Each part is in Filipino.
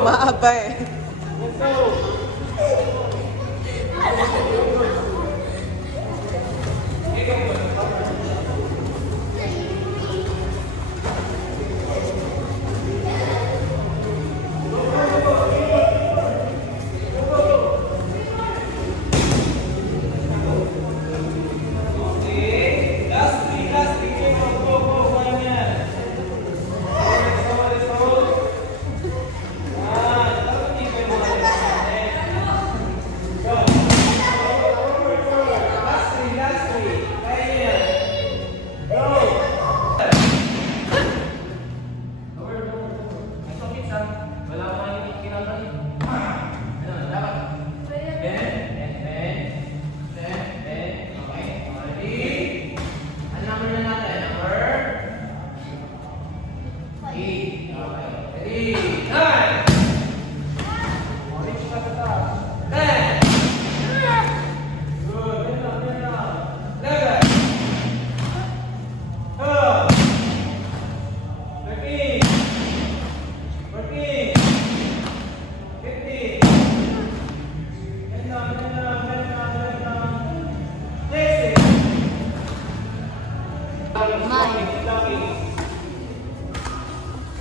Maaba eh.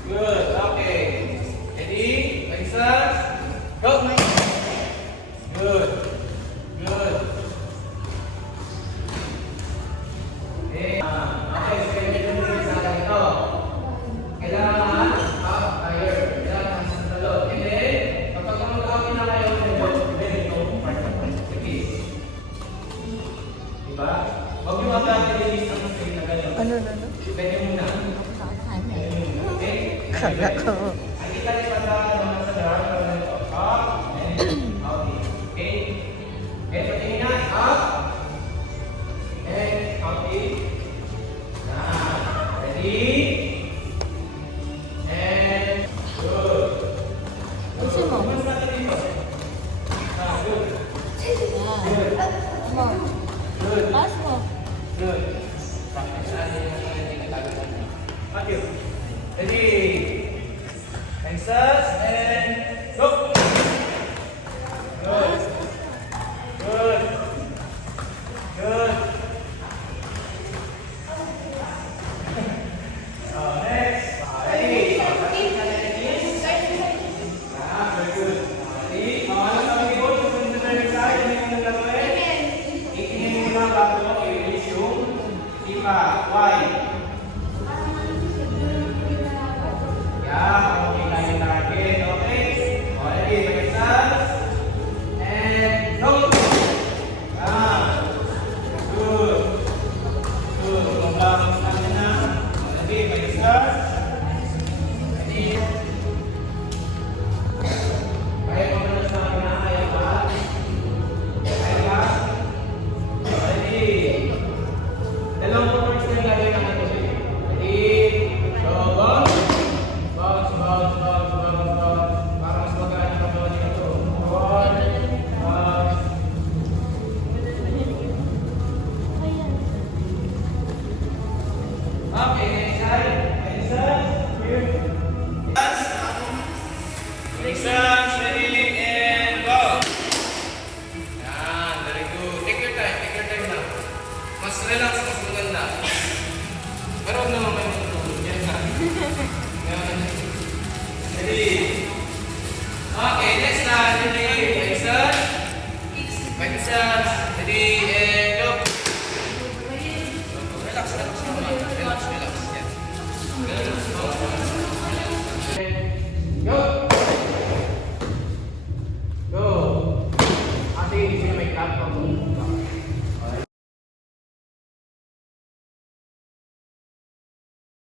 Good, okay. Ready? License. Go. Good. Good. Okay. Okay, sige, medyo sa akin ito. Kailangan higher. Kailangan sa talo. And then, kapag mag-out na kayo, then ito, part of the diba? Huwag yung mag-release ang screen na ganyan. Ano? Pwede muna. Kala ko. Kita di pada nama saudara up and out. Okay. Everything nice up and out. Nah, ready and good. Gusto mo? Basta dito. Ah, good. Good. Mo. Good. Pass mo. Good. Okay. Ready. Answers and go. Good. Good. Good. Next. Ready. Very good. Ready. Ano sa mga ibo? Susunod na rin sa akin. Ano yung gagawin? Ikihin mo lang bago i-release yung ipa. Why? Relax, mas maganda. Pero huwag naman kayo matulog. Yan na. Ready? Okay, next time. Ready? Exercise. Exercise. Ready? And go. Relax, relax naman. Relax, relax. Yan. Go. Go. Ate, sino may clap?